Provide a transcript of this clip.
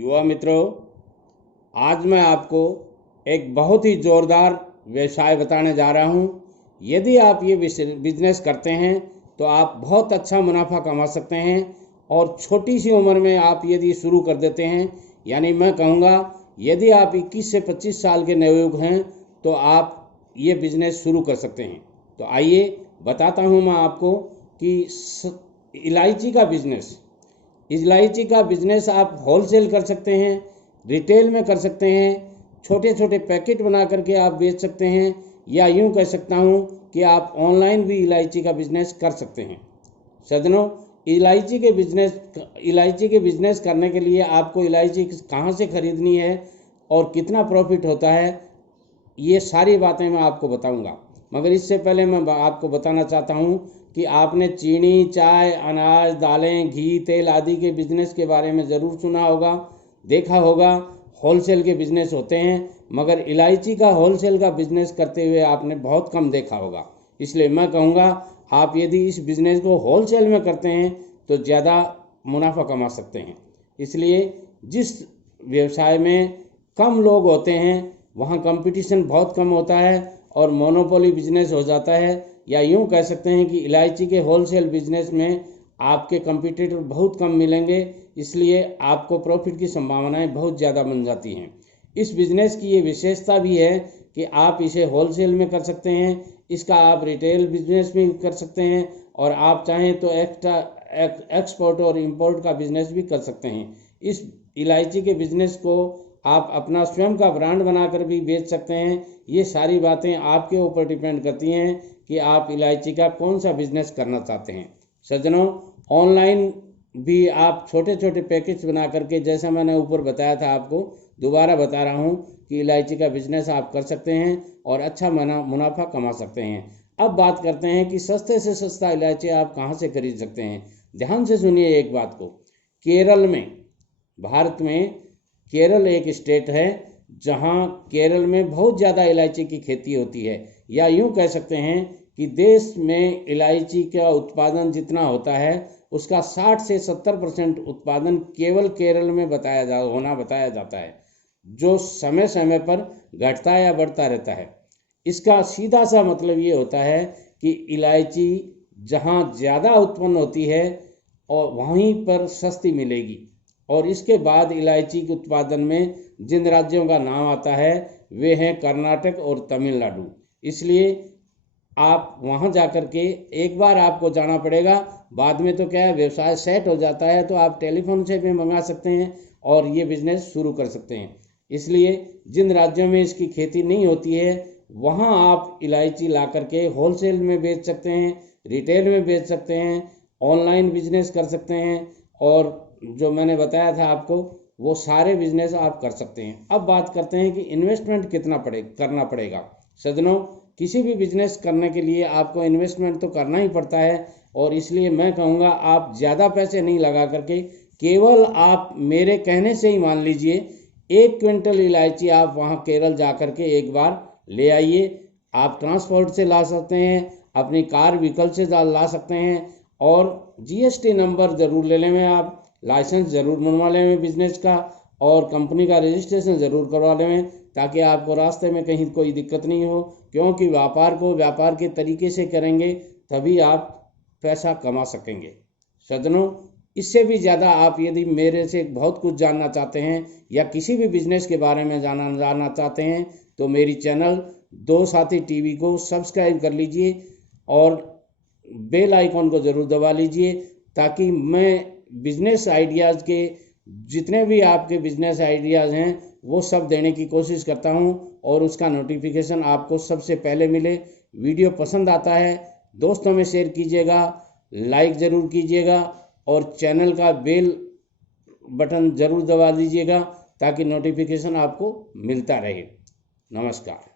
युवा मित्रों, आज मैं आपको एक बहुत ही ज़ोरदार व्यवसाय बताने जा रहा हूं। यदि आप ये बिजनेस करते हैं तो आप बहुत अच्छा मुनाफा कमा सकते हैं और छोटी सी उम्र में आप यदि शुरू कर देते हैं, यानी मैं कहूँगा यदि आप 21 से 25 साल के नवयुवक हैं तो आप ये बिजनेस शुरू कर सकते हैं। तो आइए बताता हूँ मैं आपको कि इलायची का बिजनेस आप होलसेल कर सकते हैं, रिटेल में कर सकते हैं, छोटे छोटे पैकेट बना करके आप बेच सकते हैं, या यूं कह सकता हूं कि आप ऑनलाइन भी इलायची का बिजनेस कर सकते हैं। सज्जनों, इलायची के बिजनेस करने के लिए आपको इलायची कहां से खरीदनी है और कितना प्रॉफिट होता है, ये सारी बातें मैं आपको बताऊंगा। मगर इससे पहले मैं आपको बताना चाहता हूं कि आपने चीनी, चाय, अनाज, दालें, घी, तेल आदि के बिजनेस के बारे में ज़रूर सुना होगा, देखा होगा। होलसेल के बिजनेस होते हैं, मगर इलायची का होलसेल का बिजनेस करते हुए आपने बहुत कम देखा होगा। इसलिए मैं कहूँगा आप यदि इस बिज़नेस को होलसेल में करते हैं तो ज़्यादा मुनाफा कमा सकते हैं। इसलिए जिस व्यवसाय में कम लोग होते हैं वहाँ कंपटीशन बहुत कम होता है और मोनोपोली बिजनेस हो जाता है, या यूँ कह सकते हैं कि इलायची के होलसेल बिजनेस में आपके कंपटीटर बहुत कम मिलेंगे, इसलिए आपको प्रॉफिट की संभावनाएं बहुत ज़्यादा बन जाती हैं। इस बिज़नेस की ये विशेषता भी है कि आप इसे होलसेल में कर सकते हैं, इसका आप रिटेल बिजनेस भी कर सकते हैं, और आप चाहें तो एक्सपोर्ट और इंपोर्ट का बिजनेस भी कर सकते हैं। इस इलायची के बिजनेस को आप अपना स्वयं का ब्रांड बनाकर भी बेच सकते हैं। ये सारी बातें आपके ऊपर डिपेंड करती हैं कि आप इलायची का कौन सा बिजनेस करना चाहते हैं। सज्जनों, ऑनलाइन भी आप छोटे छोटे पैकेज बना करके, जैसा मैंने ऊपर बताया था, आपको दोबारा बता रहा हूँ कि इलायची का बिजनेस आप कर सकते हैं और अच्छा मुनाफा कमा सकते हैं। अब बात करते हैं कि सस्ते से सस्ता इलायची आप कहाँ से खरीद सकते हैं। ध्यान से सुनिए एक बात को। केरल में, भारत में केरल एक स्टेट है जहाँ केरल में बहुत ज़्यादा इलायची की खेती होती है, या यूँ कह सकते हैं कि देश में इलायची का उत्पादन जितना होता है उसका 60 से 70% उत्पादन केवल केरल में बताया जाता है, जो समय समय पर घटता या बढ़ता रहता है। इसका सीधा सा मतलब ये होता है कि इलायची जहाँ ज़्यादा उत्पन्न होती है और वहीं पर सस्ती मिलेगी। और इसके बाद इलायची के उत्पादन में जिन राज्यों का नाम आता है वे हैं कर्नाटक और तमिलनाडु। इसलिए आप वहाँ जा कर के एक बार आपको जाना पड़ेगा, बाद में तो क्या है, व्यवसाय सेट हो जाता है तो आप टेलीफोन से भी मंगा सकते हैं और ये बिजनेस शुरू कर सकते हैं। इसलिए जिन राज्यों में इसकी खेती नहीं होती है वहाँ आप इलायची ला करके होलसेल में बेच सकते हैं, रिटेल में बेच सकते हैं, ऑनलाइन बिजनेस कर सकते हैं, और जो मैंने बताया था आपको वो सारे बिजनेस आप कर सकते हैं। अब बात करते हैं कि इन्वेस्टमेंट कितना करना पड़ेगा। सज्जनों, किसी भी बिजनेस करने के लिए आपको इन्वेस्टमेंट तो करना ही पड़ता है, और इसलिए मैं कहूँगा आप ज़्यादा पैसे नहीं लगा करके, केवल आप मेरे कहने से ही मान लीजिए 1 क्विंटल इलायची आप वहाँ केरल जा कर के एक बार ले आइए। आप ट्रांसपोर्ट से ला सकते हैं, अपनी कार व्हीकल से ला सकते हैं, और जीएसटी नंबर ज़रूर ले लें, आप लाइसेंस ज़रूर बनवा लें बिजनेस का, और कंपनी का रजिस्ट्रेशन ज़रूर करवा लें, ताकि आपको रास्ते में कहीं कोई दिक्कत नहीं हो। क्योंकि व्यापार को व्यापार के तरीके से करेंगे तभी आप पैसा कमा सकेंगे। सज्जनों, इससे भी ज़्यादा आप यदि मेरे से बहुत कुछ जानना चाहते हैं या किसी भी बिजनेस के बारे में जानना चाहते हैं तो मेरी चैनल दो साथी टीवी को सब्सक्राइब कर लीजिए और बेल आइकॉन को ज़रूर दबा लीजिए, ताकि मैं बिजनेस आइडियाज़ के जितने भी आपके बिजनेस आइडियाज़ हैं वो सब देने की कोशिश करता हूं, और उसका नोटिफिकेशन आपको सबसे पहले मिले। वीडियो पसंद आता है दोस्तों में शेयर कीजिएगा, लाइक ज़रूर कीजिएगा, और चैनल का बेल बटन ज़रूर दबा दीजिएगा ताकि नोटिफिकेशन आपको मिलता रहे। नमस्कार।